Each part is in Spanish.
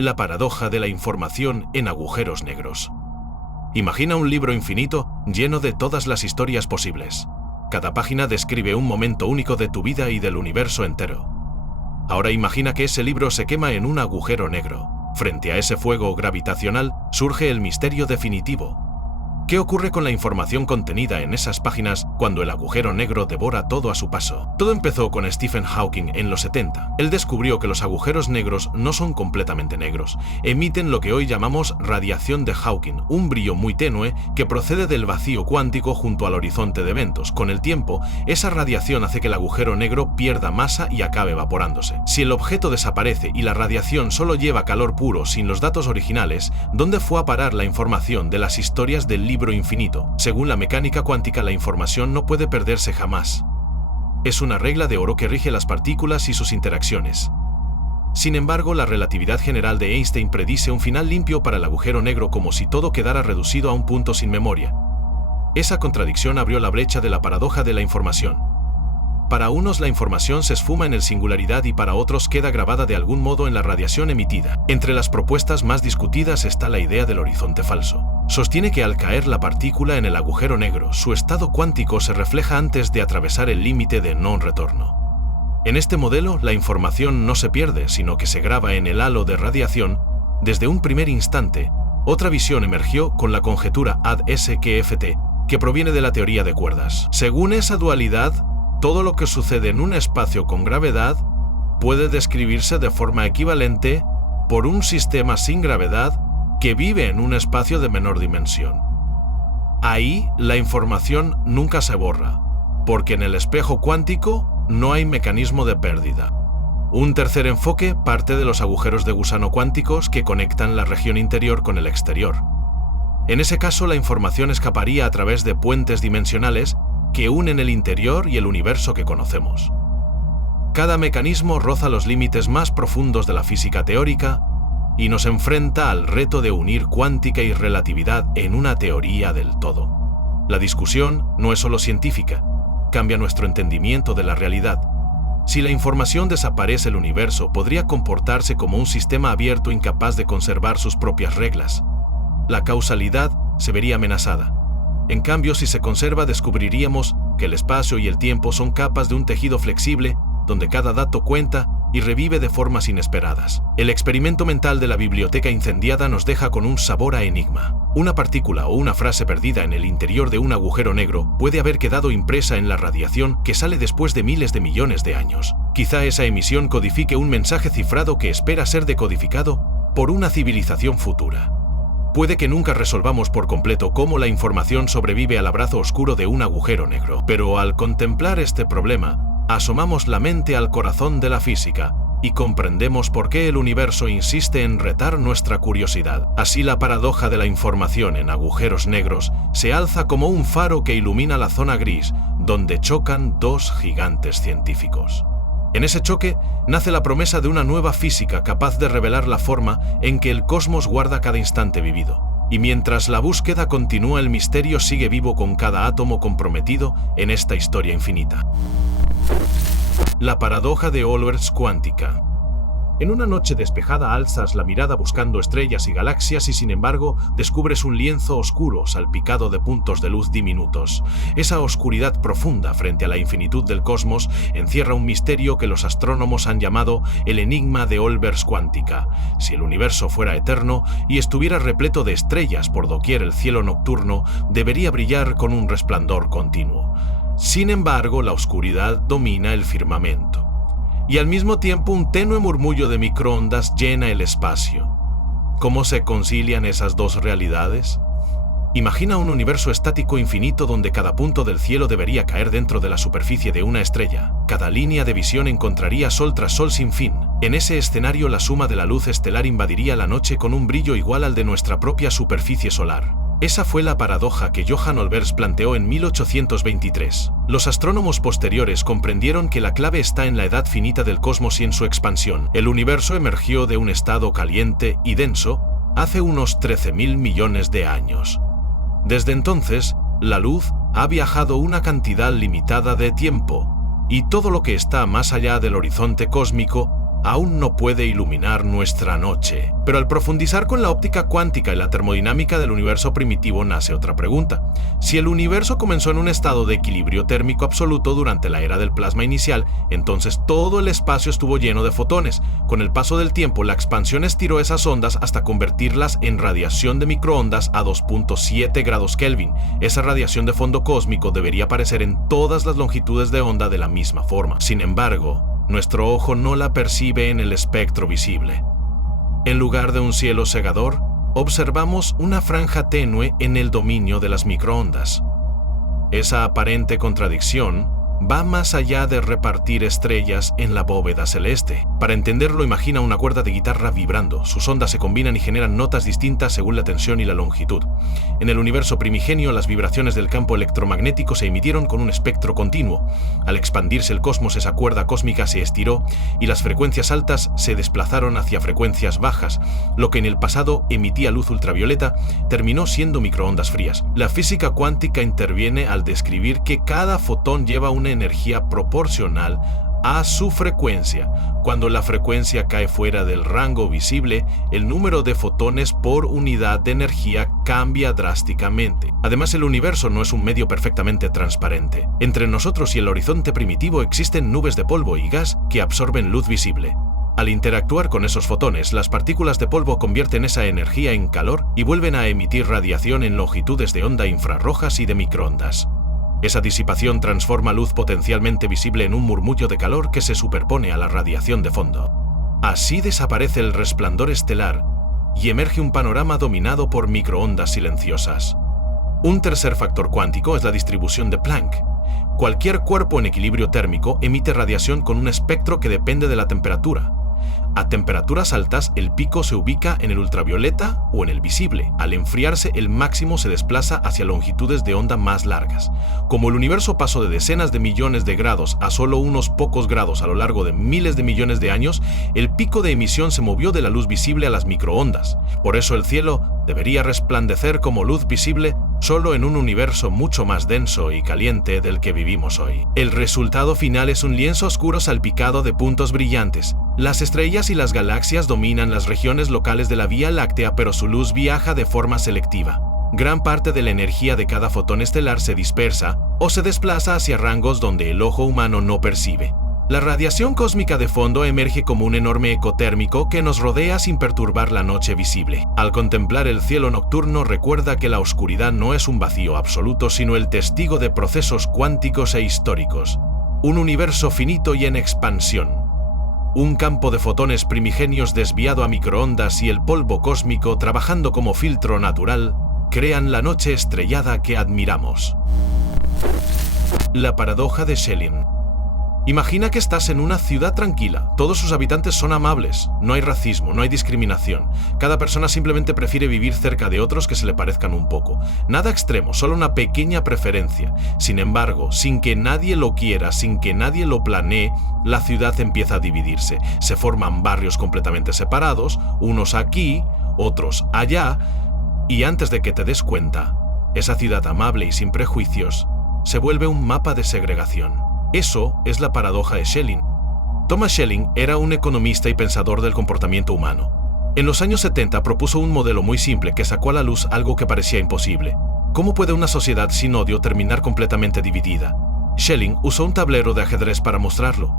La paradoja de la información en agujeros negros. Imagina un libro infinito lleno de todas las historias posibles. Cada página describe un momento único de tu vida y del universo entero. Ahora imagina que ese libro se quema en un agujero negro. Frente a ese fuego gravitacional surge el misterio definitivo. ¿Qué ocurre con la información contenida en esas páginas cuando el agujero negro devora todo a su paso? Todo empezó con Stephen Hawking en los 70. Él descubrió que los agujeros negros no son completamente negros. Emiten lo que hoy llamamos radiación de Hawking, un brillo muy tenue que procede del vacío cuántico junto al horizonte de eventos. Con el tiempo, esa radiación hace que el agujero negro pierda masa y acabe evaporándose. Si el objeto desaparece y la radiación solo lleva calor puro sin los datos originales, ¿dónde fue a parar la información de las historias del libro infinito? Según la mecánica cuántica, la información no puede perderse jamás. Es una regla de oro que rige las partículas y sus interacciones. Sin embargo, la relatividad general de Einstein predice un final limpio para el agujero negro, como si todo quedara reducido a un punto sin memoria. Esa contradicción abrió la brecha de la paradoja de la información. Para unos la información se esfuma en el singularidad y para otros queda grabada de algún modo en la radiación emitida. Entre las propuestas más discutidas está la idea del horizonte falso. Sostiene que al caer la partícula en el agujero negro, su estado cuántico se refleja antes de atravesar el límite de no retorno. En este modelo, la información no se pierde, sino que se graba en el halo de radiación desde un primer instante. Otra visión emergió con la conjetura ad-SQFT, que proviene de la teoría de cuerdas. Según esa dualidad, todo lo que sucede en un espacio con gravedad puede describirse de forma equivalente por un sistema sin gravedad que vive en un espacio de menor dimensión. Ahí la información nunca se borra, porque en el espejo cuántico no hay mecanismo de pérdida. Un tercer enfoque parte de los agujeros de gusano cuánticos que conectan la región interior con el exterior. En ese caso, la información escaparía a través de puentes dimensionales que unen el interior y el universo que conocemos. Cada mecanismo roza los límites más profundos de la física teórica y nos enfrenta al reto de unir cuántica y relatividad en una teoría del todo. La discusión no es solo científica, cambia nuestro entendimiento de la realidad. Si la información desaparece, el universo podría comportarse como un sistema abierto incapaz de conservar sus propias reglas. La causalidad se vería amenazada. En cambio, si se conserva, descubriríamos que el espacio y el tiempo son capas de un tejido flexible donde cada dato cuenta y revive de formas inesperadas. El experimento mental de la biblioteca incendiada nos deja con un sabor a enigma. Una partícula o una frase perdida en el interior de un agujero negro puede haber quedado impresa en la radiación que sale después de miles de millones de años. Quizá esa emisión codifique un mensaje cifrado que espera ser decodificado por una civilización futura. Puede que nunca resolvamos por completo cómo la información sobrevive al abrazo oscuro de un agujero negro, pero al contemplar este problema, asomamos la mente al corazón de la física y comprendemos por qué el universo insiste en retar nuestra curiosidad. Así, la paradoja de la información en agujeros negros se alza como un faro que ilumina la zona gris, donde chocan dos gigantes científicos. En ese choque nace la promesa de una nueva física capaz de revelar la forma en que el cosmos guarda cada instante vivido. Y mientras la búsqueda continúa, el misterio sigue vivo con cada átomo comprometido en esta historia infinita. La paradoja de Olbers cuántica. En una noche despejada alzas la mirada buscando estrellas y galaxias y, sin embargo, descubres un lienzo oscuro salpicado de puntos de luz diminutos. Esa oscuridad profunda frente a la infinitud del cosmos encierra un misterio que los astrónomos han llamado el enigma de Olbers cuántica. Si el universo fuera eterno y estuviera repleto de estrellas por doquier, el cielo nocturno debería brillar con un resplandor continuo. Sin embargo, la oscuridad domina el firmamento. Y al mismo tiempo un tenue murmullo de microondas llena el espacio. ¿Cómo se concilian esas dos realidades? Imagina un universo estático infinito donde cada punto del cielo debería caer dentro de la superficie de una estrella. Cada línea de visión encontraría sol tras sol sin fin. En ese escenario, la suma de la luz estelar invadiría la noche con un brillo igual al de nuestra propia superficie solar. Esa fue la paradoja que Johann Olbers planteó en 1823. Los astrónomos posteriores comprendieron que la clave está en la edad finita del cosmos y en su expansión. El universo emergió de un estado caliente y denso hace unos 13.000 millones de años. Desde entonces, la luz ha viajado una cantidad limitada de tiempo, y todo lo que está más allá del horizonte cósmico aún no puede iluminar nuestra noche. Pero al profundizar con la óptica cuántica y la termodinámica del universo primitivo nace otra pregunta. Si el universo comenzó en un estado de equilibrio térmico absoluto durante la era del plasma inicial, entonces todo el espacio estuvo lleno de fotones. Con el paso del tiempo, la expansión estiró esas ondas hasta convertirlas en radiación de microondas a 2.7 grados Kelvin. Esa radiación de fondo cósmico debería aparecer en todas las longitudes de onda de la misma forma. Sin embargo, nuestro ojo no la percibe en el espectro visible. En lugar de un cielo cegador, observamos una franja tenue en el dominio de las microondas. Esa aparente contradicción va más allá de repartir estrellas en la bóveda celeste. Para entenderlo, imagina una cuerda de guitarra vibrando. Sus ondas se combinan y generan notas distintas según la tensión y la longitud. En el universo primigenio, las vibraciones del campo electromagnético se emitieron con un espectro continuo. Al expandirse el cosmos, esa cuerda cósmica se estiró y las frecuencias altas se desplazaron hacia frecuencias bajas. Lo que en el pasado emitía luz ultravioleta terminó siendo microondas frías. La física cuántica interviene al describir que cada fotón lleva una energía proporcional a su frecuencia. Cuando la frecuencia cae fuera del rango visible, el número de fotones por unidad de energía cambia drásticamente. Además, el universo no es un medio perfectamente transparente. Entre nosotros y el horizonte primitivo existen nubes de polvo y gas que absorben luz visible. Al interactuar con esos fotones, las partículas de polvo convierten esa energía en calor y vuelven a emitir radiación en longitudes de onda infrarrojas y de microondas. Esa disipación transforma luz potencialmente visible en un murmullo de calor que se superpone a la radiación de fondo. Así desaparece el resplandor estelar y emerge un panorama dominado por microondas silenciosas. Un tercer factor cuántico es la distribución de Planck. Cualquier cuerpo en equilibrio térmico emite radiación con un espectro que depende de la temperatura. A temperaturas altas, el pico se ubica en el ultravioleta o en el visible. Al enfriarse, el máximo se desplaza hacia longitudes de onda más largas. Como el universo pasó de decenas de millones de grados a solo unos pocos grados a lo largo de miles de millones de años, el pico de emisión se movió de la luz visible a las microondas. Por eso el cielo debería resplandecer como luz visible solo en un universo mucho más denso y caliente del que vivimos hoy. El resultado final es un lienzo oscuro salpicado de puntos brillantes. Las estrellas y las galaxias dominan las regiones locales de la Vía Láctea, pero su luz viaja de forma selectiva. Gran parte de la energía de cada fotón estelar se dispersa o se desplaza hacia rangos donde el ojo humano no percibe. La radiación cósmica de fondo emerge como un enorme eco térmico que nos rodea sin perturbar la noche visible. Al contemplar el cielo nocturno, recuerda que la oscuridad no es un vacío absoluto, sino el testigo de procesos cuánticos e históricos. Un universo finito y en expansión. Un campo de fotones primigenios desviado a microondas y el polvo cósmico trabajando como filtro natural crean la noche estrellada que admiramos. La paradoja de Schelling. Imagina que estás en una ciudad tranquila, todos sus habitantes son amables, no hay racismo, no hay discriminación, cada persona simplemente prefiere vivir cerca de otros que se le parezcan un poco. Nada extremo, solo una pequeña preferencia. Sin embargo, sin que nadie lo quiera, sin que nadie lo planee, la ciudad empieza a dividirse. Se forman barrios completamente separados, unos aquí, otros allá, y antes de que te des cuenta, esa ciudad amable y sin prejuicios se vuelve un mapa de segregación. Eso es la paradoja de Schelling. Thomas Schelling era un economista y pensador del comportamiento humano. En los años 70 propuso un modelo muy simple que sacó a la luz algo que parecía imposible. ¿Cómo puede una sociedad sin odio terminar completamente dividida? Schelling usó un tablero de ajedrez para mostrarlo.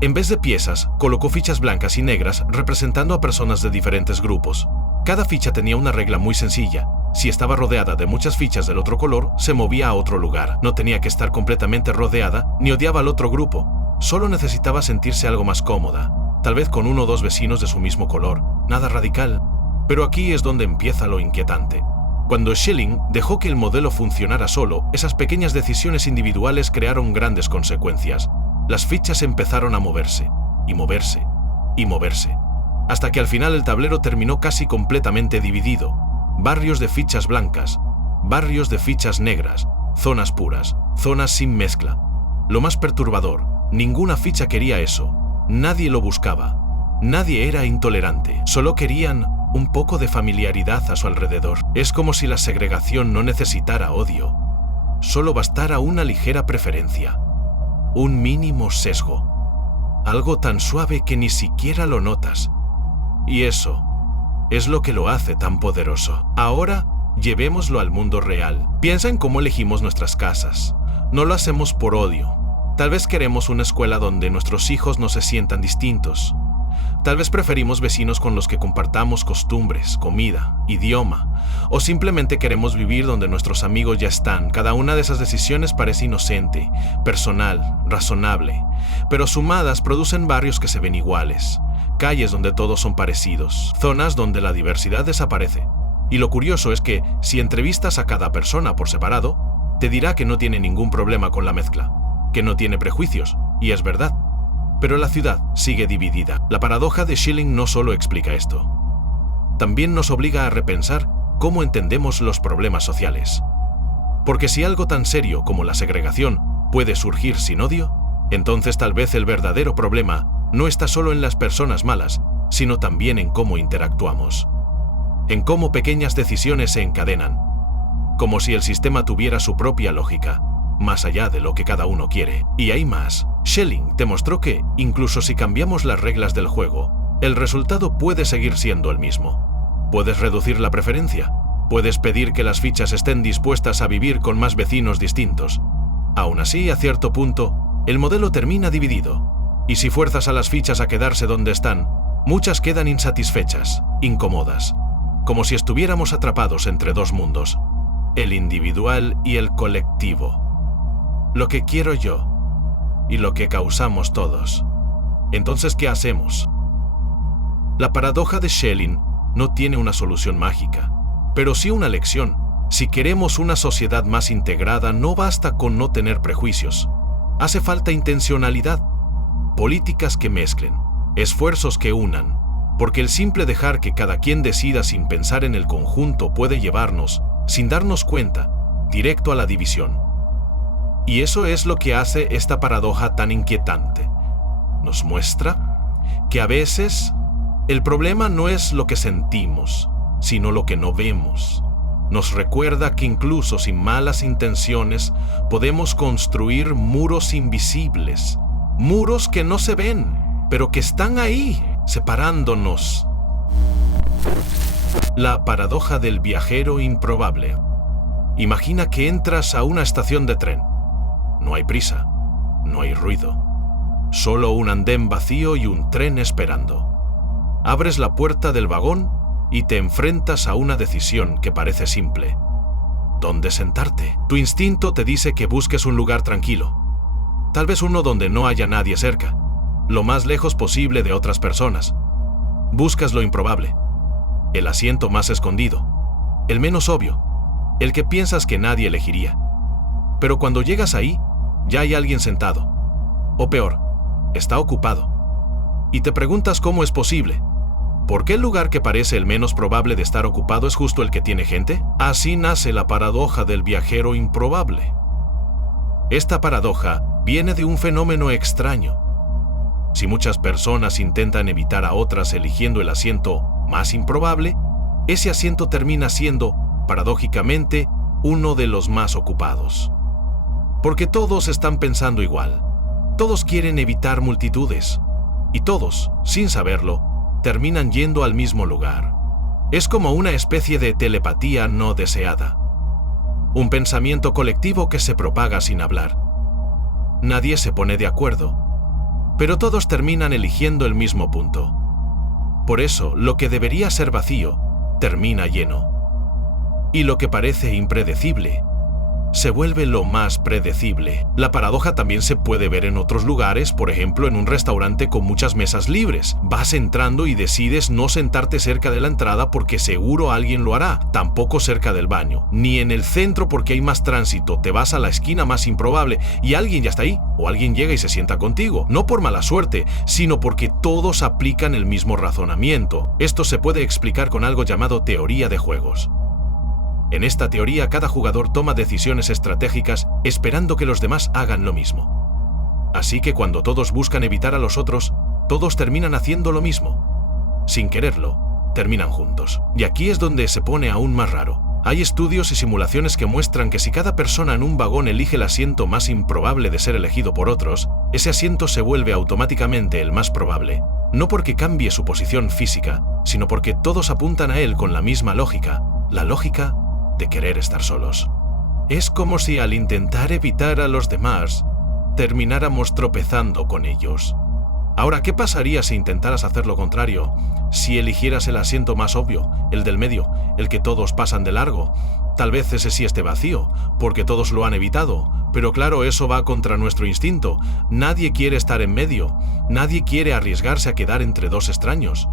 En vez de piezas, colocó fichas blancas y negras representando a personas de diferentes grupos. Cada ficha tenía una regla muy sencilla. Si estaba rodeada de muchas fichas del otro color, se movía a otro lugar. No tenía que estar completamente rodeada, ni odiaba al otro grupo. Solo necesitaba sentirse algo más cómoda, tal vez con uno o dos vecinos de su mismo color. Nada radical. Pero aquí es donde empieza lo inquietante. Cuando Schelling dejó que el modelo funcionara solo, esas pequeñas decisiones individuales crearon grandes consecuencias. Las fichas empezaron a moverse, y moverse, y moverse, hasta que al final el tablero terminó casi completamente dividido. Barrios de fichas blancas, barrios de fichas negras, zonas puras, zonas sin mezcla. Lo más perturbador, ninguna ficha quería eso. Nadie lo buscaba. Nadie era intolerante. Solo querían un poco de familiaridad a su alrededor. Es como si la segregación no necesitara odio. Solo bastara una ligera preferencia. Un mínimo sesgo. algo tan suave que ni siquiera lo notas. Y eso es lo que lo hace tan poderoso. Ahora, llevémoslo al mundo real. Piensa en cómo elegimos nuestras casas. No lo hacemos por odio. Tal vez queremos una escuela donde nuestros hijos no se sientan distintos. Tal vez preferimos vecinos con los que compartamos costumbres, comida, idioma, o simplemente queremos vivir donde nuestros amigos ya están. Cada una de esas decisiones parece inocente, personal, razonable, pero sumadas producen barrios que se ven iguales, calles donde todos son parecidos, zonas donde la diversidad desaparece. Y lo curioso es que, si entrevistas a cada persona por separado, te dirá que no tiene ningún problema con la mezcla, que no tiene prejuicios, y es verdad. Pero la ciudad sigue dividida. La paradoja de Schilling no solo explica esto. También nos obliga a repensar cómo entendemos los problemas sociales. Porque si algo tan serio como la segregación puede surgir sin odio, entonces tal vez el verdadero problema no está solo en las personas malas, sino también en cómo interactuamos. En cómo pequeñas decisiones se encadenan, como si el sistema tuviera su propia lógica, más allá de lo que cada uno quiere. Y hay más. Schelling demostró que, incluso si cambiamos las reglas del juego, el resultado puede seguir siendo el mismo. Puedes reducir la preferencia, puedes pedir que las fichas estén dispuestas a vivir con más vecinos distintos. Aún así, a cierto punto, el modelo termina dividido. Y si fuerzas a las fichas a quedarse donde están, muchas quedan insatisfechas, incómodas, como si estuviéramos atrapados entre dos mundos, el individual y el colectivo. Lo que quiero yo y lo que causamos todos. Entonces, ¿qué hacemos? La paradoja de Schelling no tiene una solución mágica, pero sí una lección. Si queremos una sociedad más integrada, no basta con no tener prejuicios. Hace falta intencionalidad, políticas que mezclen, esfuerzos que unan, porque el simple dejar que cada quien decida sin pensar en el conjunto puede llevarnos, sin darnos cuenta, directo a la división. Y eso es lo que hace esta paradoja tan inquietante. Nos muestra que a veces el problema no es lo que sentimos, sino lo que no vemos. Nos recuerda que incluso sin malas intenciones podemos construir muros invisibles, muros que no se ven, pero que están ahí, separándonos. La paradoja del viajero improbable. Imagina que entras a una estación de tren. No hay prisa, no hay ruido, solo un andén vacío y un tren esperando. Abres la puerta del vagón y te enfrentas a una decisión que parece simple. ¿Dónde sentarte? Tu instinto te dice que busques un lugar tranquilo, tal vez uno donde no haya nadie cerca, lo más lejos posible de otras personas. Buscas lo improbable, el asiento más escondido, el menos obvio, el que piensas que nadie elegiría. Pero cuando llegas ahí, ya hay alguien sentado. O peor, está ocupado. Y te preguntas cómo es posible. ¿Por qué el lugar que parece el menos probable de estar ocupado es justo el que tiene gente? Así nace la paradoja del viajero improbable. Esta paradoja viene de un fenómeno extraño. Si muchas personas intentan evitar a otras eligiendo el asiento más improbable, ese asiento termina siendo, paradójicamente, uno de los más ocupados. Porque todos están pensando igual. Todos quieren evitar multitudes. Y todos, sin saberlo, terminan yendo al mismo lugar. Es como una especie de telepatía no deseada. Un pensamiento colectivo que se propaga sin hablar. Nadie se pone de acuerdo, pero todos terminan eligiendo el mismo punto. Por eso, lo que debería ser vacío, termina lleno. Y lo que parece impredecible, se vuelve lo más predecible. La paradoja también se puede ver en otros lugares, por ejemplo en un restaurante con muchas mesas libres. Vas entrando y decides no sentarte cerca de la entrada porque seguro alguien lo hará, tampoco cerca del baño, ni en el centro porque hay más tránsito. Te vas a la esquina más improbable y alguien ya está ahí, o alguien llega y se sienta contigo, no por mala suerte, sino porque todos aplican el mismo razonamiento. Esto se puede explicar con algo llamado teoría de juegos. En esta teoría, cada jugador toma decisiones estratégicas esperando que los demás hagan lo mismo. Así que cuando todos buscan evitar a los otros, todos terminan haciendo lo mismo. Sin quererlo, terminan juntos. Y aquí es donde se pone aún más raro. Hay estudios y simulaciones que muestran que si cada persona en un vagón elige el asiento más improbable de ser elegido por otros, ese asiento se vuelve automáticamente el más probable. No porque cambie su posición física, sino porque todos apuntan a él con la misma lógica, la lógica de querer estar solos. Es como si al intentar evitar a los demás, termináramos tropezando con ellos. Ahora, ¿qué pasaría si intentaras hacer lo contrario? Si eligieras el asiento más obvio, el del medio, el que todos pasan de largo. Tal vez ese sí esté vacío, porque todos lo han evitado. Pero claro, eso va contra nuestro instinto. Nadie quiere estar en medio. Nadie quiere arriesgarse a quedar entre dos extraños.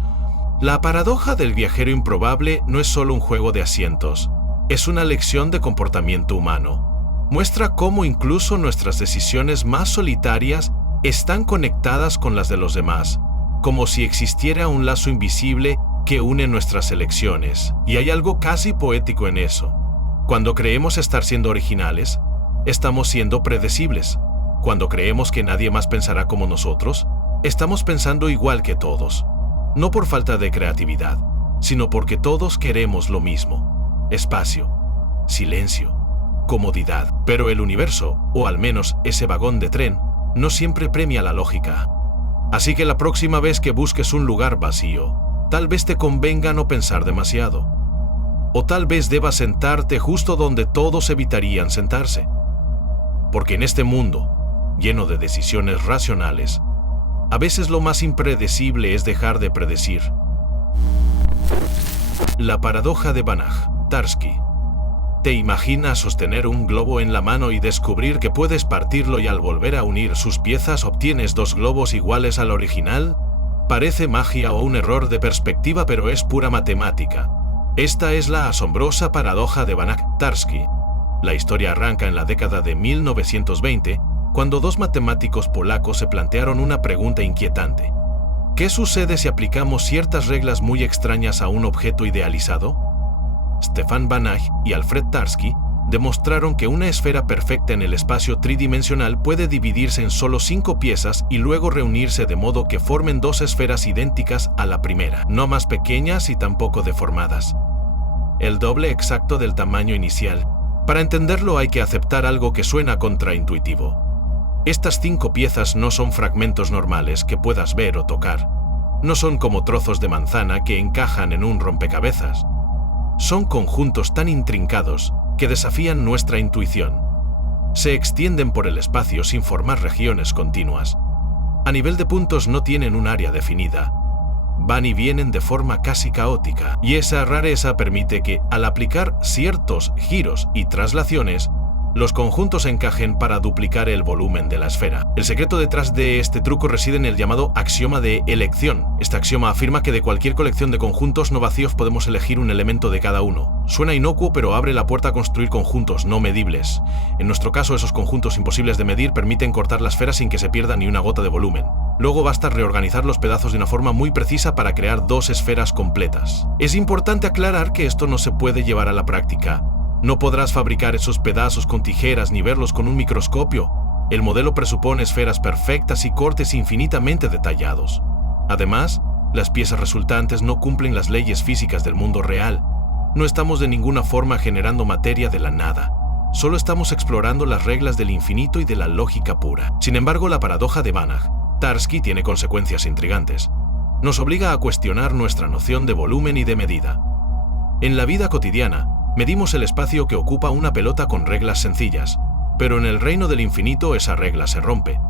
La paradoja del viajero improbable no es solo un juego de asientos. Es una lección de comportamiento humano. Muestra cómo incluso nuestras decisiones más solitarias están conectadas con las de los demás, como si existiera un lazo invisible que une nuestras elecciones. Y hay algo casi poético en eso. Cuando creemos estar siendo originales, estamos siendo predecibles. Cuando creemos que nadie más pensará como nosotros, estamos pensando igual que todos. No por falta de creatividad, sino porque todos queremos lo mismo: espacio, silencio, comodidad. Pero el universo, o al menos ese vagón de tren, no siempre premia la lógica. Así que la próxima vez que busques un lugar vacío, tal vez te convenga no pensar demasiado. O tal vez debas sentarte justo donde todos evitarían sentarse. Porque en este mundo, lleno de decisiones racionales, a veces lo más impredecible es dejar de predecir. La paradoja de Banach, Tarski. ¿Te imaginas sostener un globo en la mano y descubrir que puedes partirlo y al volver a unir sus piezas obtienes dos globos iguales al original? Parece magia o un error de perspectiva, pero es pura matemática. Esta es la asombrosa paradoja de Banach-Tarski. La historia arranca en la década de 1920, cuando dos matemáticos polacos se plantearon una pregunta inquietante. ¿Qué sucede si aplicamos ciertas reglas muy extrañas a un objeto idealizado? Stefan Banach y Alfred Tarski demostraron que una esfera perfecta en el espacio tridimensional puede dividirse en solo 5 piezas y luego reunirse de modo que formen dos esferas idénticas a la primera, no más pequeñas y tampoco deformadas. El doble exacto del tamaño inicial. Para entenderlo hay que aceptar algo que suena contraintuitivo. Estas 5 piezas no son fragmentos normales que puedas ver o tocar. No son como trozos de manzana que encajan en un rompecabezas. Son conjuntos tan intrincados que desafían nuestra intuición. Se extienden por el espacio sin formar regiones continuas. A nivel de puntos no tienen un área definida. Van y vienen de forma casi caótica, y esa rareza permite que, al aplicar ciertos giros y traslaciones, los conjuntos encajen para duplicar el volumen de la esfera. El secreto detrás de este truco reside en el llamado axioma de elección. Este axioma afirma que de cualquier colección de conjuntos no vacíos podemos elegir un elemento de cada uno. Suena inocuo, pero abre la puerta a construir conjuntos no medibles. En nuestro caso, esos conjuntos imposibles de medir permiten cortar la esfera sin que se pierda ni una gota de volumen. Luego basta reorganizar los pedazos de una forma muy precisa para crear dos esferas completas. Es importante aclarar que esto no se puede llevar a la práctica. No podrás fabricar esos pedazos con tijeras ni verlos con un microscopio. El modelo presupone esferas perfectas y cortes infinitamente detallados. Además, las piezas resultantes no cumplen las leyes físicas del mundo real. No estamos de ninguna forma generando materia de la nada. Solo estamos explorando las reglas del infinito y de la lógica pura. Sin embargo, la paradoja de Banach-Tarski tiene consecuencias intrigantes. Nos obliga a cuestionar nuestra noción de volumen y de medida. En la vida cotidiana, medimos el espacio que ocupa una pelota con reglas sencillas, pero en el reino del infinito esa regla se rompe.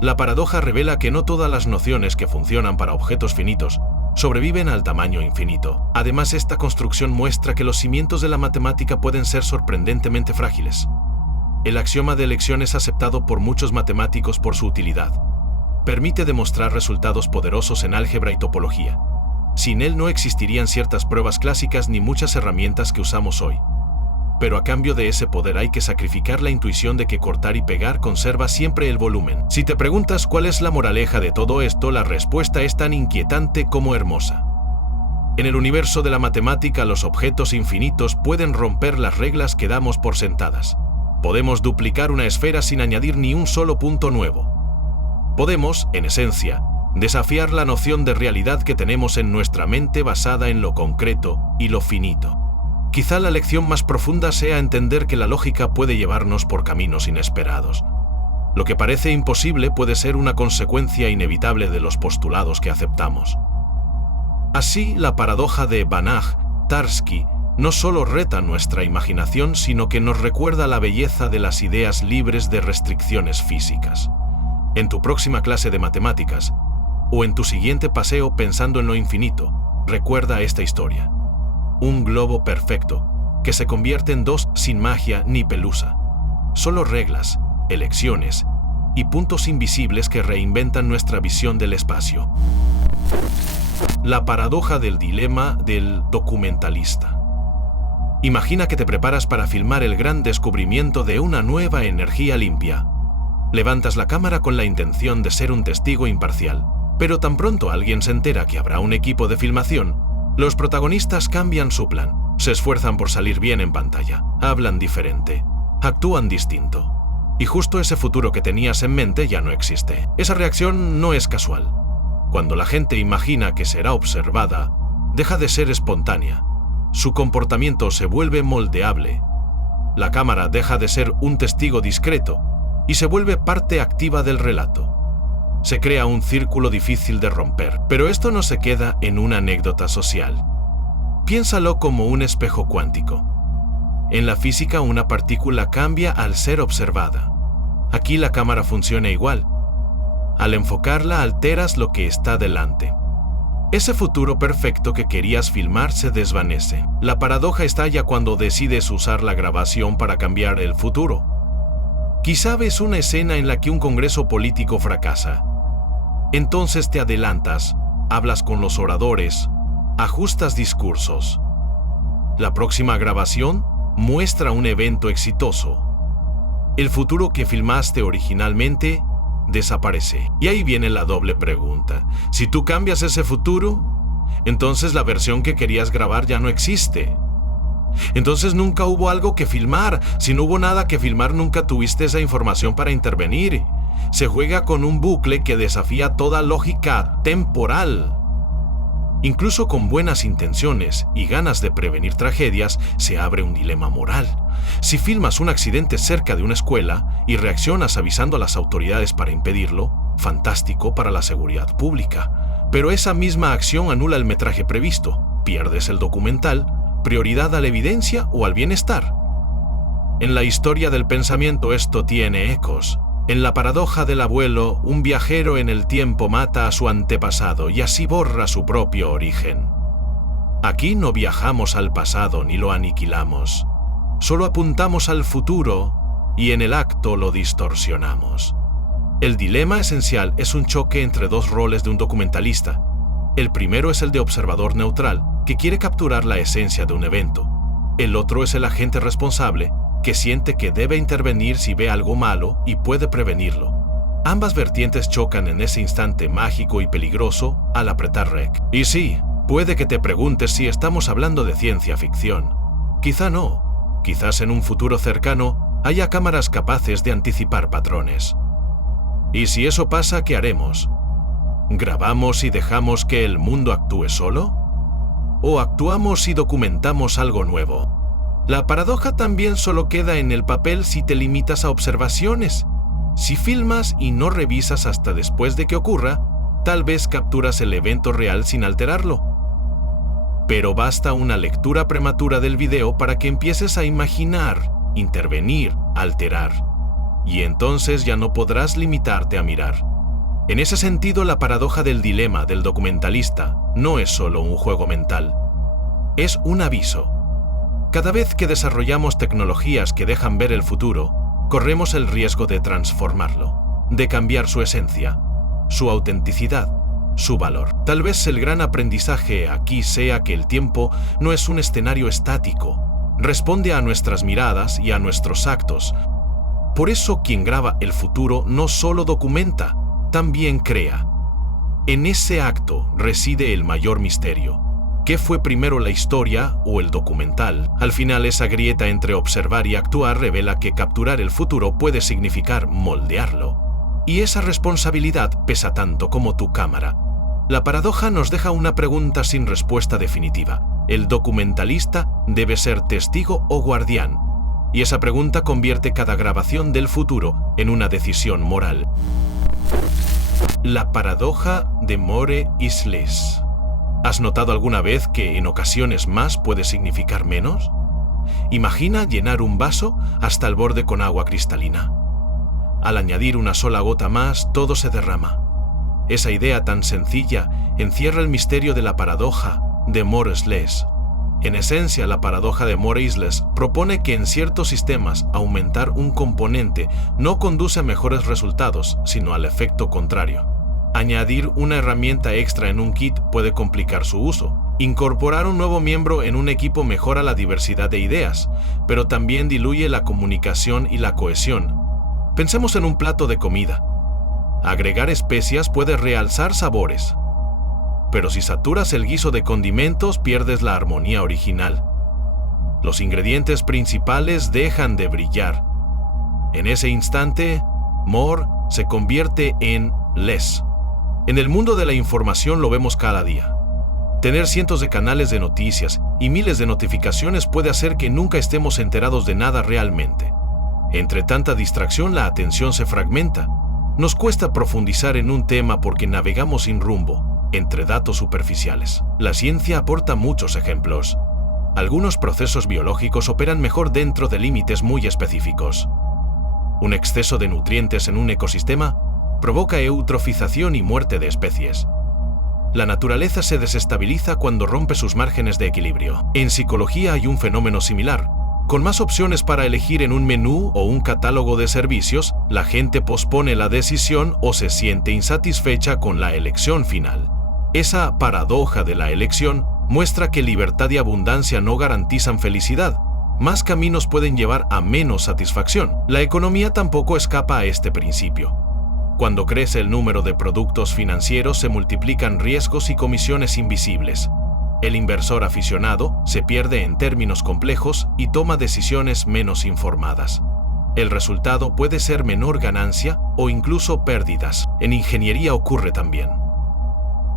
La paradoja revela que no todas las nociones que funcionan para objetos finitos sobreviven al tamaño infinito. Además, esta construcción muestra que los cimientos de la matemática pueden ser sorprendentemente frágiles. El axioma de elección es aceptado por muchos matemáticos por su utilidad. Permite demostrar resultados poderosos en álgebra y topología. Sin él no existirían ciertas pruebas clásicas ni muchas herramientas que usamos hoy. Pero a cambio de ese poder hay que sacrificar la intuición de que cortar y pegar conserva siempre el volumen. Si te preguntas cuál es la moraleja de todo esto, la respuesta es tan inquietante como hermosa. En el universo de la matemática, los objetos infinitos pueden romper las reglas que damos por sentadas. Podemos duplicar una esfera sin añadir ni un solo punto nuevo. Podemos, en esencia, desafiar la noción de realidad que tenemos en nuestra mente basada en lo concreto y lo finito. Quizá la lección más profunda sea entender que la lógica puede llevarnos por caminos inesperados. Lo que parece imposible puede ser una consecuencia inevitable de los postulados que aceptamos. Así, la paradoja de Banach-Tarski no solo reta nuestra imaginación, sino que nos recuerda la belleza de las ideas libres de restricciones físicas. En tu próxima clase de matemáticas, o en tu siguiente paseo pensando en lo infinito, recuerda esta historia. Un globo perfecto, que se convierte en dos sin magia ni pelusa. Solo reglas, elecciones y puntos invisibles que reinventan nuestra visión del espacio. La paradoja del dilema del documentalista. Imagina que te preparas para filmar el gran descubrimiento de una nueva energía limpia. Levantas la cámara con la intención de ser un testigo imparcial, pero tan pronto alguien se entera que habrá un equipo de filmación, los protagonistas cambian su plan, se esfuerzan por salir bien en pantalla, hablan diferente, actúan distinto. Y justo ese futuro que tenías en mente ya no existe. Esa reacción no es casual. Cuando la gente imagina que será observada, deja de ser espontánea. Su comportamiento se vuelve moldeable. La cámara deja de ser un testigo discreto y se vuelve parte activa del relato. Se crea un círculo difícil de romper, pero esto no se queda en una anécdota social. Piénsalo como un espejo cuántico. En la física, una partícula cambia al ser observada. Aquí la cámara funciona igual. Al enfocarla, alteras lo que está delante. Ese futuro perfecto que querías filmar se desvanece. La paradoja estalla cuando decides usar la grabación para cambiar el futuro. Quizá ves una escena en la que un congreso político fracasa. Entonces te adelantas, hablas con los oradores, ajustas discursos. La próxima grabación muestra un evento exitoso. El futuro que filmaste originalmente desaparece. Y ahí viene la doble pregunta. Si tú cambias ese futuro, entonces la versión que querías grabar ya no existe. Entonces nunca hubo algo que filmar. Si no hubo nada que filmar, nunca tuviste esa información para intervenir. Se juega con un bucle que desafía toda lógica temporal. Incluso con buenas intenciones y ganas de prevenir tragedias, se abre un dilema moral. Si filmas un accidente cerca de una escuela y reaccionas avisando a las autoridades para impedirlo, fantástico para la seguridad pública. Pero esa misma acción anula el metraje previsto. Pierdes el documental, prioridad a la evidencia o al bienestar. En la historia del pensamiento esto tiene ecos. En la paradoja del abuelo, un viajero en el tiempo mata a su antepasado y así borra su propio origen. Aquí no viajamos al pasado ni lo aniquilamos. Solo apuntamos al futuro y en el acto lo distorsionamos. El dilema esencial es un choque entre dos roles de un documentalista. El primero es el de observador neutral, que quiere capturar la esencia de un evento. El otro es el agente responsable, que siente que debe intervenir si ve algo malo y puede prevenirlo. Ambas vertientes chocan en ese instante mágico y peligroso al apretar REC. Y sí, puede que te preguntes si estamos hablando de ciencia ficción. Quizá no. Quizás en un futuro cercano haya cámaras capaces de anticipar patrones. ¿Y si eso pasa, qué haremos? ¿Grabamos y dejamos que el mundo actúe solo? ¿O actuamos y documentamos algo nuevo? La paradoja también solo queda en el papel si te limitas a observaciones. Si filmas y no revisas hasta después de que ocurra, tal vez capturas el evento real sin alterarlo. Pero basta una lectura prematura del video para que empieces a imaginar, intervenir, alterar. Y entonces ya no podrás limitarte a mirar. En ese sentido, la paradoja del dilema del documentalista no es solo un juego mental. Es un aviso. Cada vez que desarrollamos tecnologías que dejan ver el futuro, corremos el riesgo de transformarlo, de cambiar su esencia, su autenticidad, su valor. Tal vez el gran aprendizaje aquí sea que el tiempo no es un escenario estático, responde a nuestras miradas y a nuestros actos. Por eso quien graba el futuro no solo documenta, también crea. En ese acto reside el mayor misterio. ¿Qué fue primero, la historia o el documental? Al final, esa grieta entre observar y actuar revela que capturar el futuro puede significar moldearlo. Y esa responsabilidad pesa tanto como tu cámara. La paradoja nos deja una pregunta sin respuesta definitiva. El documentalista debe ser testigo o guardián, y esa pregunta convierte cada grabación del futuro en una decisión moral. La paradoja de Moore-Isles. ¿Has notado alguna vez que en ocasiones más puede significar menos? Imagina llenar un vaso hasta el borde con agua cristalina. Al añadir una sola gota más, todo se derrama. Esa idea tan sencilla encierra el misterio de la paradoja de Moore-Isles. En esencia, la paradoja de Moore-Isles propone que en ciertos sistemas aumentar un componente no conduce a mejores resultados, sino al efecto contrario. Añadir una herramienta extra en un kit puede complicar su uso. Incorporar un nuevo miembro en un equipo mejora la diversidad de ideas, pero también diluye la comunicación y la cohesión. Pensemos en un plato de comida. Agregar especias puede realzar sabores, pero si saturas el guiso de condimentos, pierdes la armonía original. Los ingredientes principales dejan de brillar. En ese instante, more se convierte en less. En el mundo de la información lo vemos cada día. Tener cientos de canales de noticias y miles de notificaciones puede hacer que nunca estemos enterados de nada realmente. Entre tanta distracción, la atención se fragmenta. Nos cuesta profundizar en un tema porque navegamos sin rumbo entre datos superficiales. La ciencia aporta muchos ejemplos. Algunos procesos biológicos operan mejor dentro de límites muy específicos. Un exceso de nutrientes en un ecosistema provoca eutrofización y muerte de especies. La naturaleza se desestabiliza cuando rompe sus márgenes de equilibrio. En psicología hay un fenómeno similar. Con más opciones para elegir en un menú o un catálogo de servicios, la gente pospone la decisión o se siente insatisfecha con la elección final. Esa paradoja de la elección muestra que libertad y abundancia no garantizan felicidad. Más caminos pueden llevar a menos satisfacción. La economía tampoco escapa a este principio. Cuando crece el número de productos financieros, se multiplican riesgos y comisiones invisibles. El inversor aficionado se pierde en términos complejos y toma decisiones menos informadas. El resultado puede ser menor ganancia o incluso pérdidas. En ingeniería ocurre también.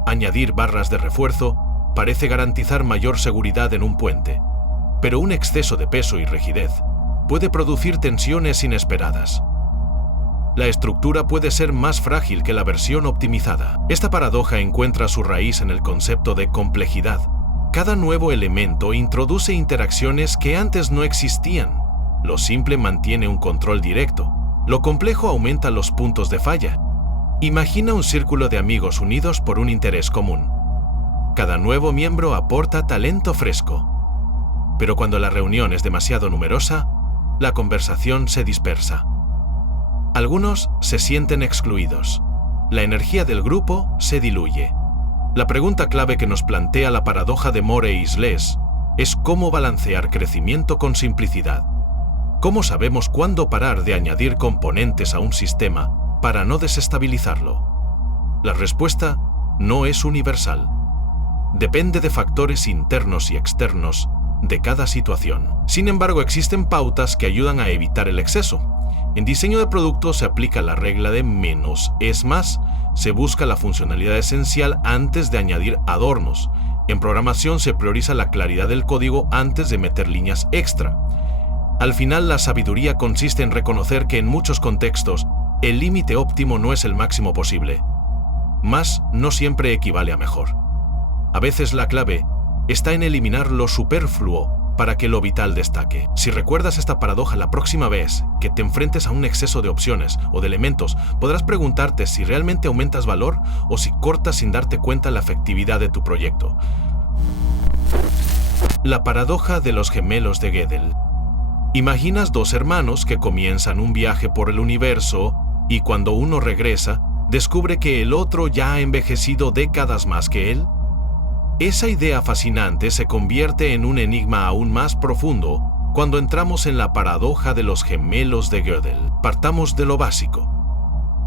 Añadir barras de refuerzo parece garantizar mayor seguridad en un puente, pero un exceso de peso y rigidez puede producir tensiones inesperadas. La estructura puede ser más frágil que la versión optimizada. Esta paradoja encuentra su raíz en el concepto de complejidad. Cada nuevo elemento introduce interacciones que antes no existían. Lo simple mantiene un control directo. Lo complejo aumenta los puntos de falla. Imagina un círculo de amigos unidos por un interés común. Cada nuevo miembro aporta talento fresco. Pero cuando la reunión es demasiado numerosa, la conversación se dispersa. Algunos se sienten excluidos. La energía del grupo se diluye. La pregunta clave que nos plantea la paradoja de Moore-Isles es cómo balancear crecimiento con simplicidad. ¿Cómo sabemos cuándo parar de añadir componentes a un sistema para no desestabilizarlo? La respuesta no es universal. Depende de factores internos y externos de cada situación. Sin embargo, existen pautas que ayudan a evitar el exceso. En diseño de productos se aplica la regla de menos es más. Se busca la funcionalidad esencial antes de añadir adornos. En programación se prioriza la claridad del código antes de meter líneas extra. Al final, la sabiduría consiste en reconocer que en muchos contextos, el límite óptimo no es el máximo posible. Más no siempre equivale a mejor. A veces la clave está en eliminar lo superfluo para que lo vital destaque. Si recuerdas esta paradoja la próxima vez que te enfrentes a un exceso de opciones o de elementos, podrás preguntarte si realmente aumentas valor o si cortas sin darte cuenta la efectividad de tu proyecto. La paradoja de los gemelos de Gödel. Imaginas dos hermanos que comienzan un viaje por el universo y cuando uno regresa, descubre que el otro ya ha envejecido décadas más que él. Esa idea fascinante se convierte en un enigma aún más profundo cuando entramos en la paradoja de los gemelos de Gödel. Partamos de lo básico.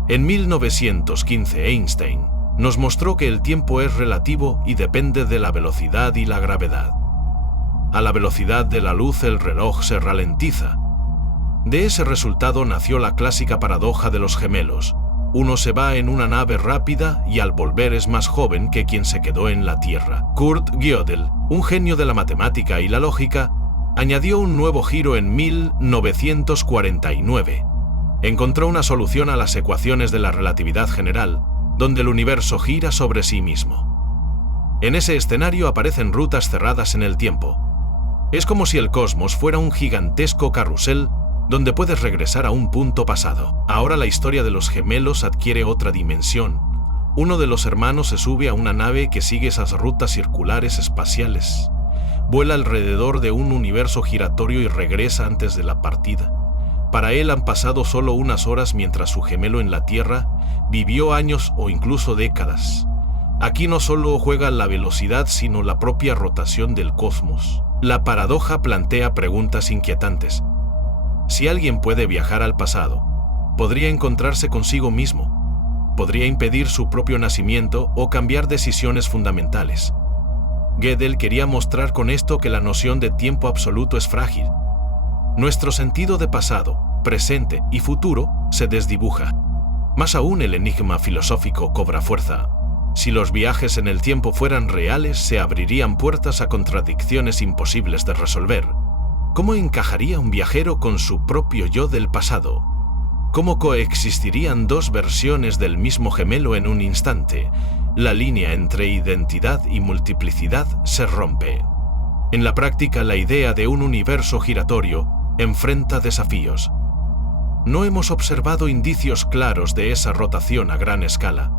En 1915, Einstein nos mostró que el tiempo es relativo y depende de la velocidad y la gravedad. A la velocidad de la luz el reloj se ralentiza. De ese resultado nació la clásica paradoja de los gemelos, Uno se va en una nave rápida y al volver es más joven que quien se quedó en la Tierra. Kurt Gödel, un genio de la matemática y la lógica, añadió un nuevo giro en 1949. Encontró una solución a las ecuaciones de la relatividad general, donde el universo gira sobre sí mismo. En ese escenario aparecen rutas cerradas en el tiempo. Es como si el cosmos fuera un gigantesco carrusel donde puedes regresar a un punto pasado. Ahora la historia de los gemelos adquiere otra dimensión. Uno de los hermanos se sube a una nave que sigue esas rutas circulares espaciales. Vuela alrededor de un universo giratorio y regresa antes de la partida. Para él han pasado solo unas horas mientras su gemelo en la Tierra vivió años o incluso décadas. Aquí no solo juega la velocidad, sino la propia rotación del cosmos. La paradoja plantea preguntas inquietantes. Si alguien puede viajar al pasado, podría encontrarse consigo mismo, podría impedir su propio nacimiento o cambiar decisiones fundamentales. Gödel quería mostrar con esto que la noción de tiempo absoluto es frágil. Nuestro sentido de pasado, presente y futuro se desdibuja. Más aún, el enigma filosófico cobra fuerza. Si los viajes en el tiempo fueran reales, se abrirían puertas a contradicciones imposibles de resolver. ¿Cómo encajaría un viajero con su propio yo del pasado? ¿Cómo coexistirían dos versiones del mismo gemelo en un instante? La línea entre identidad y multiplicidad se rompe. En la práctica, la idea de un universo giratorio enfrenta desafíos. No hemos observado indicios claros de esa rotación a gran escala,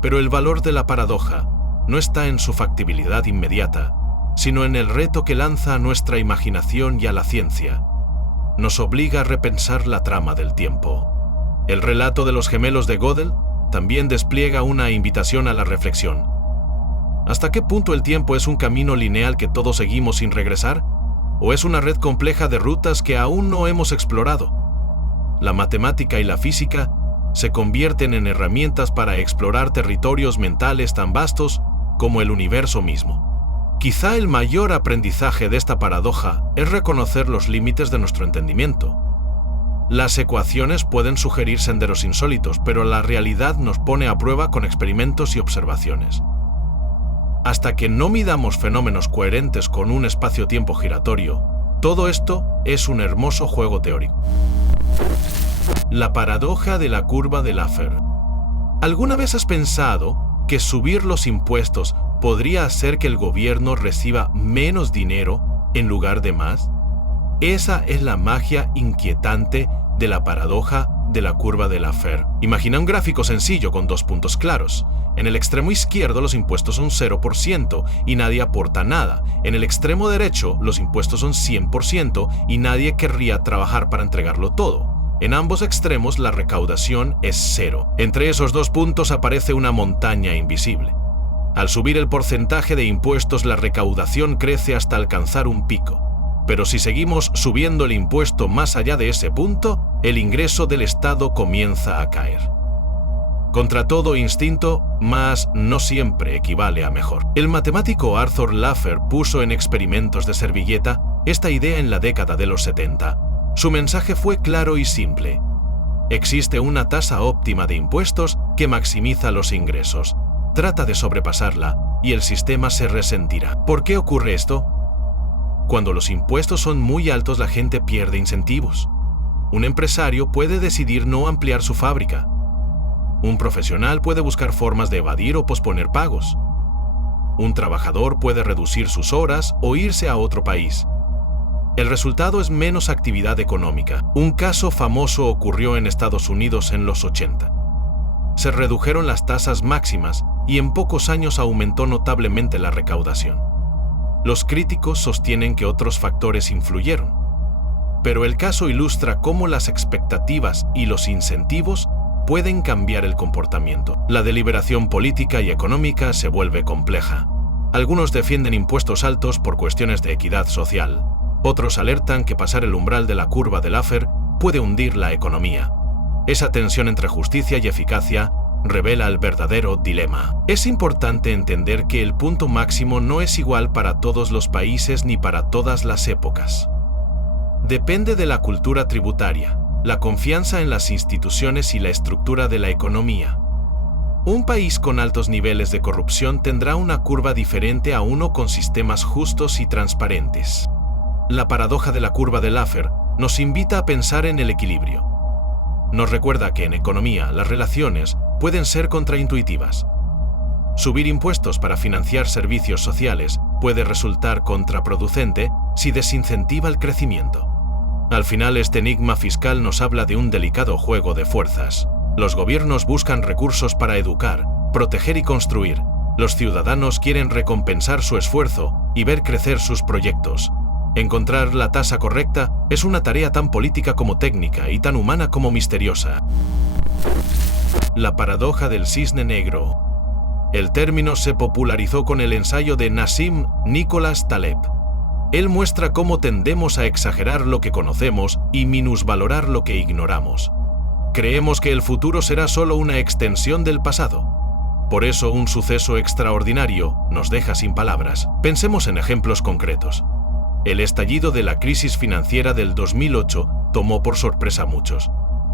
pero el valor de la paradoja no está en su factibilidad inmediata, sino en el reto que lanza a nuestra imaginación y a la ciencia. Nos obliga a repensar la trama del tiempo. El relato de los gemelos de Gödel también despliega una invitación a la reflexión. ¿Hasta qué punto el tiempo es un camino lineal que todos seguimos sin regresar? ¿O es una red compleja de rutas que aún no hemos explorado? La matemática y la física se convierten en herramientas para explorar territorios mentales tan vastos como el universo mismo. Quizá el mayor aprendizaje de esta paradoja es reconocer los límites de nuestro entendimiento. Las ecuaciones pueden sugerir senderos insólitos, pero la realidad nos pone a prueba con experimentos y observaciones. Hasta que no midamos fenómenos coherentes con un espacio-tiempo giratorio, todo esto es un hermoso juego teórico. La paradoja de la curva de Laffer. ¿Alguna vez has pensado que subir los impuestos podría hacer que el gobierno reciba menos dinero en lugar de más? Esa es la magia inquietante de la paradoja de la curva de Laffer. Imagina un gráfico sencillo con dos puntos claros. En el extremo izquierdo los impuestos son 0% y nadie aporta nada. En el extremo derecho los impuestos son 100% y nadie querría trabajar para entregarlo todo. En ambos extremos la recaudación es 0. Entre esos dos puntos aparece una montaña invisible. Al subir el porcentaje de impuestos, la recaudación crece hasta alcanzar un pico. Pero si seguimos subiendo el impuesto más allá de ese punto, el ingreso del Estado comienza a caer. Contra todo instinto, más no siempre equivale a mejor. El matemático Arthur Laffer puso en experimentos de servilleta esta idea en la década de los 70. Su mensaje fue claro y simple. Existe una tasa óptima de impuestos que maximiza los ingresos. Trata de sobrepasarla y el sistema se resentirá. ¿Por qué ocurre esto? Cuando los impuestos son muy altos, la gente pierde incentivos. Un empresario puede decidir no ampliar su fábrica. Un profesional puede buscar formas de evadir o posponer pagos. Un trabajador puede reducir sus horas o irse a otro país. El resultado es menos actividad económica. Un caso famoso ocurrió en Estados Unidos en los 80. Se redujeron las tasas máximas y en pocos años aumentó notablemente la recaudación. Los críticos sostienen que otros factores influyeron, pero el caso ilustra cómo las expectativas y los incentivos pueden cambiar el comportamiento. La deliberación política y económica se vuelve compleja. Algunos defienden impuestos altos por cuestiones de equidad social. Otros alertan que pasar el umbral de la curva de Laffer puede hundir la economía. Esa tensión entre justicia y eficacia revela el verdadero dilema. Es importante entender que el punto máximo no es igual para todos los países ni para todas las épocas. Depende de la cultura tributaria, la confianza en las instituciones y la estructura de la economía. Un país con altos niveles de corrupción tendrá una curva diferente a uno con sistemas justos y transparentes. La paradoja de la curva de Laffer nos invita a pensar en el equilibrio. Nos recuerda que en economía las relaciones pueden ser contraintuitivas. Subir impuestos para financiar servicios sociales puede resultar contraproducente si desincentiva el crecimiento. Al final, este enigma fiscal nos habla de un delicado juego de fuerzas. Los gobiernos buscan recursos para educar, proteger y construir. Los ciudadanos quieren recompensar su esfuerzo y ver crecer sus proyectos. Encontrar la tasa correcta es una tarea tan política como técnica y tan humana como misteriosa. La paradoja del cisne negro. El término se popularizó con el ensayo de Nassim Nicholas Taleb. Él muestra cómo tendemos a exagerar lo que conocemos y minusvalorar lo que ignoramos. Creemos que el futuro será solo una extensión del pasado. Por eso un suceso extraordinario nos deja sin palabras. Pensemos en ejemplos concretos. El estallido de la crisis financiera del 2008 tomó por sorpresa a muchos.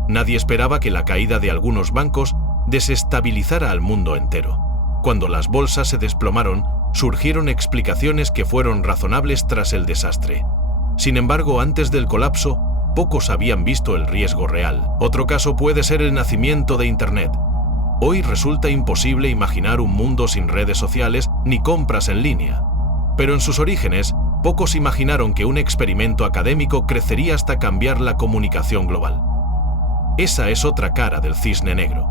Nadie esperaba que la caída de algunos bancos desestabilizara al mundo entero. Cuando las bolsas se desplomaron, surgieron explicaciones que fueron razonables tras el desastre. Sin embargo, antes del colapso, pocos habían visto el riesgo real. Otro caso puede ser el nacimiento de Internet. Hoy resulta imposible imaginar un mundo sin redes sociales ni compras en línea. Pero en sus orígenes, pocos imaginaron que un experimento académico crecería hasta cambiar la comunicación global. Esa es otra cara del cisne negro.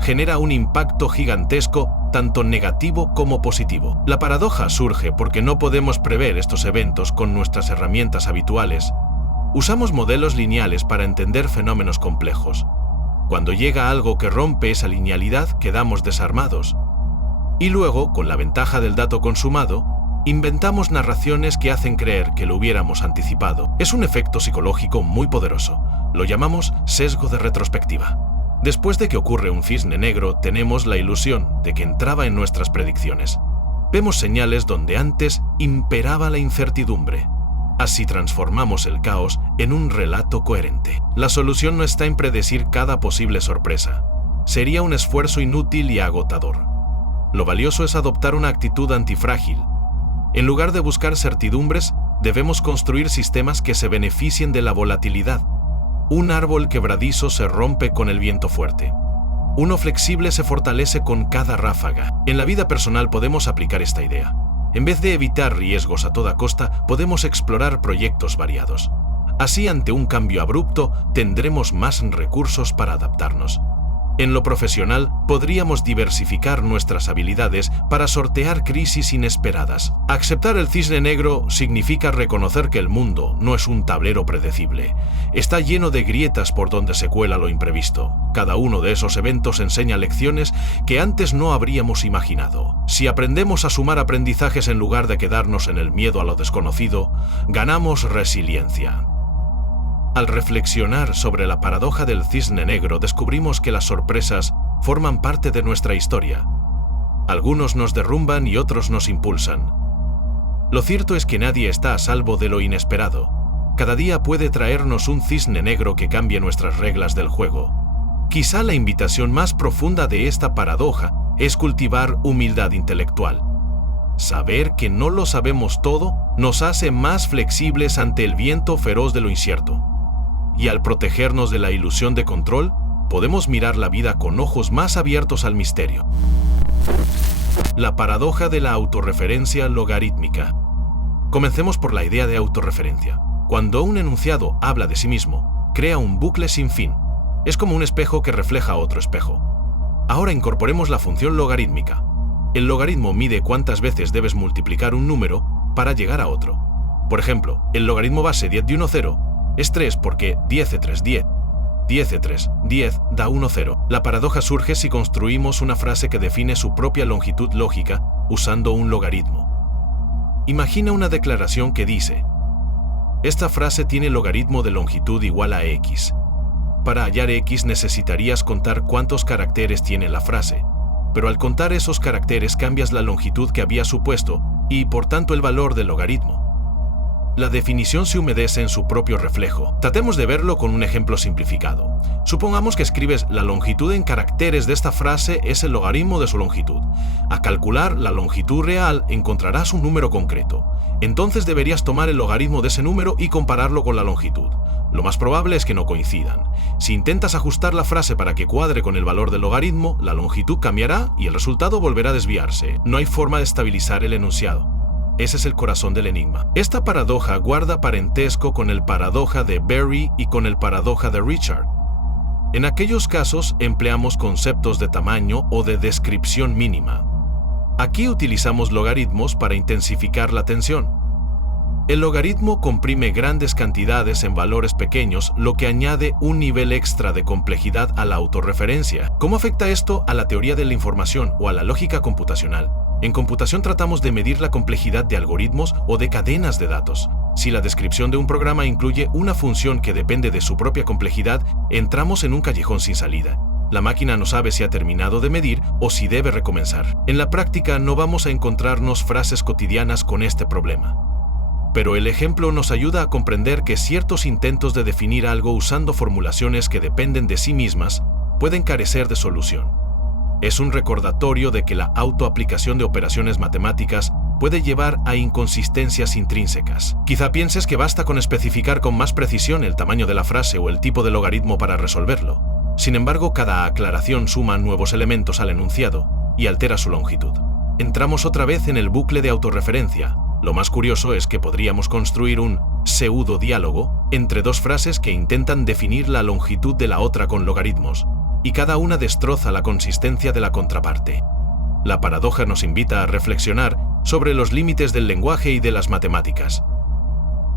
Genera un impacto gigantesco, tanto negativo como positivo. La paradoja surge porque no podemos prever estos eventos con nuestras herramientas habituales. Usamos modelos lineales para entender fenómenos complejos. Cuando llega algo que rompe esa linealidad, quedamos desarmados. Y luego, con la ventaja del dato consumado, inventamos narraciones que hacen creer que lo hubiéramos anticipado. Es un efecto psicológico muy poderoso. Lo llamamos sesgo de retrospectiva. Después de que ocurre un cisne negro, tenemos la ilusión de que entraba en nuestras predicciones. Vemos señales donde antes imperaba la incertidumbre. Así transformamos el caos en un relato coherente. La solución no está en predecir cada posible sorpresa. Sería un esfuerzo inútil y agotador. Lo valioso es adoptar una actitud antifrágil. En lugar de buscar certidumbres, debemos construir sistemas que se beneficien de la volatilidad. Un árbol quebradizo se rompe con el viento fuerte. Uno flexible se fortalece con cada ráfaga. En la vida personal podemos aplicar esta idea. En vez de evitar riesgos a toda costa, podemos explorar proyectos variados. Así, ante un cambio abrupto, tendremos más recursos para adaptarnos. En lo profesional, podríamos diversificar nuestras habilidades para sortear crisis inesperadas. Aceptar el cisne negro significa reconocer que el mundo no es un tablero predecible. Está lleno de grietas por donde se cuela lo imprevisto. Cada uno de esos eventos enseña lecciones que antes no habríamos imaginado. Si aprendemos a sumar aprendizajes en lugar de quedarnos en el miedo a lo desconocido, ganamos resiliencia. Al reflexionar sobre la paradoja del cisne negro, descubrimos que las sorpresas forman parte de nuestra historia. Algunos nos derrumban y otros nos impulsan. Lo cierto es que nadie está a salvo de lo inesperado. Cada día puede traernos un cisne negro que cambie nuestras reglas del juego. Quizá la invitación más profunda de esta paradoja es cultivar humildad intelectual. Saber que no lo sabemos todo nos hace más flexibles ante el viento feroz de lo incierto. Y al protegernos de la ilusión de control, podemos mirar la vida con ojos más abiertos al misterio. La paradoja de la autorreferencia logarítmica. Comencemos por la idea de autorreferencia. Cuando un enunciado habla de sí mismo, crea un bucle sin fin. Es como un espejo que refleja otro espejo. Ahora incorporemos la función logarítmica. El logaritmo mide cuántas veces debes multiplicar un número para llegar a otro. Por ejemplo, el logaritmo base 10 de 1, 0 es 3 porque 10c3, 10. 10c3, 10 da 1, 0. La paradoja surge si construimos una frase que define su propia longitud lógica usando un logaritmo. Imagina una declaración que dice: esta frase tiene logaritmo de longitud igual a x. Para hallar x necesitarías contar cuántos caracteres tiene la frase, pero al contar esos caracteres cambias la longitud que había supuesto y por tanto el valor del logaritmo. La definición se humedece en su propio reflejo. Tratemos de verlo con un ejemplo simplificado. Supongamos que escribes la longitud en caracteres de esta frase es el logaritmo de su longitud. Al calcular la longitud real encontrarás un número concreto. Entonces deberías tomar el logaritmo de ese número y compararlo con la longitud. Lo más probable es que no coincidan. Si intentas ajustar la frase para que cuadre con el valor del logaritmo, la longitud cambiará y el resultado volverá a desviarse. No hay forma de estabilizar el enunciado. Ese es el corazón del enigma. Esta paradoja guarda parentesco con el paradoja de Berry y con el paradoja de Richard. En aquellos casos empleamos conceptos de tamaño o de descripción mínima. Aquí utilizamos logaritmos para intensificar la tensión. El logaritmo comprime grandes cantidades en valores pequeños, lo que añade un nivel extra de complejidad a la autorreferencia. ¿Cómo afecta esto a la teoría de la información o a la lógica computacional? En computación tratamos de medir la complejidad de algoritmos o de cadenas de datos. Si la descripción de un programa incluye una función que depende de su propia complejidad, entramos en un callejón sin salida. La máquina no sabe si ha terminado de medir o si debe recomenzar. En la práctica no vamos a encontrarnos frases cotidianas con este problema. Pero el ejemplo nos ayuda a comprender que ciertos intentos de definir algo usando formulaciones que dependen de sí mismas pueden carecer de solución. Es un recordatorio de que la autoaplicación de operaciones matemáticas puede llevar a inconsistencias intrínsecas. Quizá pienses que basta con especificar con más precisión el tamaño de la frase o el tipo de logaritmo para resolverlo. Sin embargo, cada aclaración suma nuevos elementos al enunciado y altera su longitud. Entramos otra vez en el bucle de autorreferencia. Lo más curioso es que podríamos construir un pseudo-diálogo entre dos frases que intentan definir la longitud de la otra con logaritmos, y cada una destroza la consistencia de la contraparte. La paradoja nos invita a reflexionar sobre los límites del lenguaje y de las matemáticas.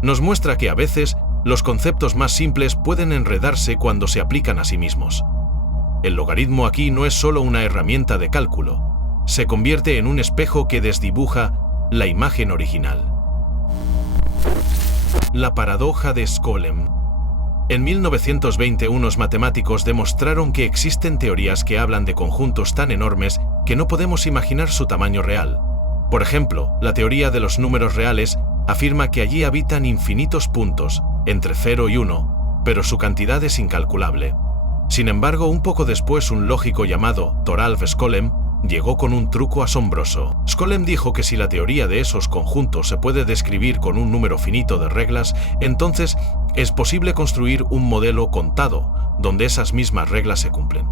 Nos muestra que a veces los conceptos más simples pueden enredarse cuando se aplican a sí mismos. El logaritmo aquí no es solo una herramienta de cálculo, se convierte en un espejo que desdibuja la imagen original. La paradoja de Skolem. En 1920 unos matemáticos demostraron que existen teorías que hablan de conjuntos tan enormes que no podemos imaginar su tamaño real. Por ejemplo, la teoría de los números reales afirma que allí habitan infinitos puntos, entre 0 y 1, pero su cantidad es incalculable. Sin embargo, un poco después un lógico llamado Thoralf Skolem llegó con un truco asombroso. Skolem dijo que si la teoría de esos conjuntos se puede describir con un número finito de reglas, entonces es posible construir un modelo contado, donde esas mismas reglas se cumplen.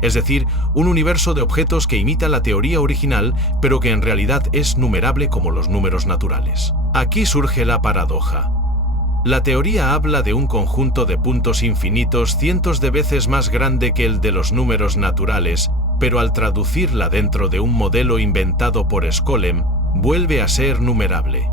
Es decir, un universo de objetos que imita la teoría original, pero que en realidad es numerable como los números naturales. Aquí surge la paradoja. La teoría habla de un conjunto de puntos infinitos cientos de veces más grande que el de los números naturales, pero al traducirla dentro de un modelo inventado por Skolem, vuelve a ser numerable.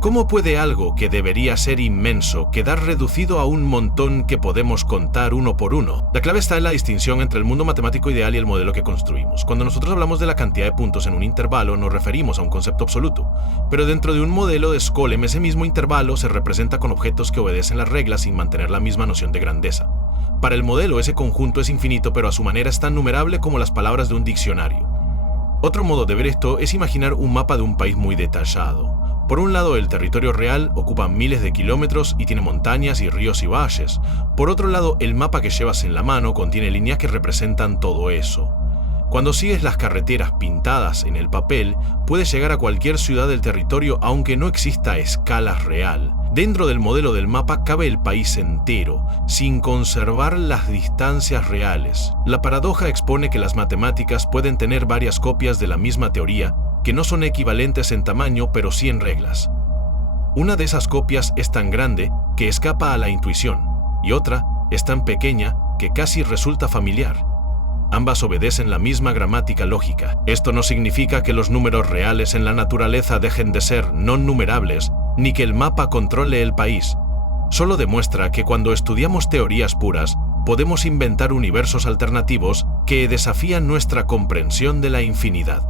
¿Cómo puede algo que debería ser inmenso quedar reducido a un montón que podemos contar uno por uno? La clave está en la distinción entre el mundo matemático ideal y el modelo que construimos. Cuando nosotros hablamos de la cantidad de puntos en un intervalo, nos referimos a un concepto absoluto. Pero dentro de un modelo de Skolem, ese mismo intervalo se representa con objetos que obedecen las reglas sin mantener la misma noción de grandeza. Para el modelo, ese conjunto es infinito, pero a su manera es tan numerable como las palabras de un diccionario. Otro modo de ver esto es imaginar un mapa de un país muy detallado. Por un lado, el territorio real ocupa miles de kilómetros y tiene montañas y ríos y valles. Por otro lado, el mapa que llevas en la mano contiene líneas que representan todo eso. Cuando sigues las carreteras pintadas en el papel, puedes llegar a cualquier ciudad del territorio aunque no exista a escala real. Dentro del modelo del mapa cabe el país entero, sin conservar las distancias reales. La paradoja expone que las matemáticas pueden tener varias copias de la misma teoría, que no son equivalentes en tamaño pero sí en reglas. Una de esas copias es tan grande que escapa a la intuición, y otra es tan pequeña que casi resulta familiar. Ambas obedecen la misma gramática lógica. Esto no significa que los números reales en la naturaleza dejen de ser no numerables, ni que el mapa controle el país. Solo demuestra que cuando estudiamos teorías puras, podemos inventar universos alternativos que desafían nuestra comprensión de la infinidad.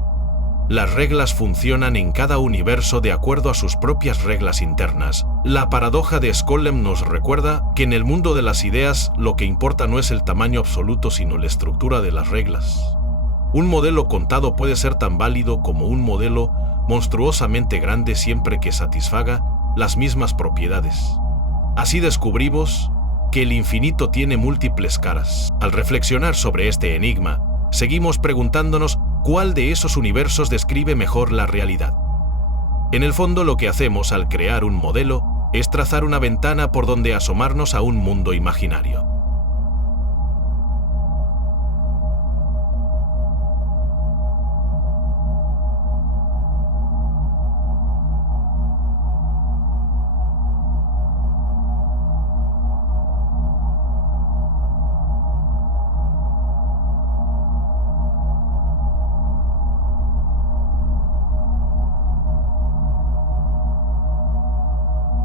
Las reglas funcionan en cada universo de acuerdo a sus propias reglas internas. La paradoja de Skolem nos recuerda que en el mundo de las ideas lo que importa no es el tamaño absoluto sino la estructura de las reglas. Un modelo contado puede ser tan válido como un modelo monstruosamente grande siempre que satisfaga las mismas propiedades. Así descubrimos que el infinito tiene múltiples caras. Al reflexionar sobre este enigma, seguimos preguntándonos cuál de esos universos describe mejor la realidad. En el fondo, lo que hacemos al crear un modelo es trazar una ventana por donde asomarnos a un mundo imaginario.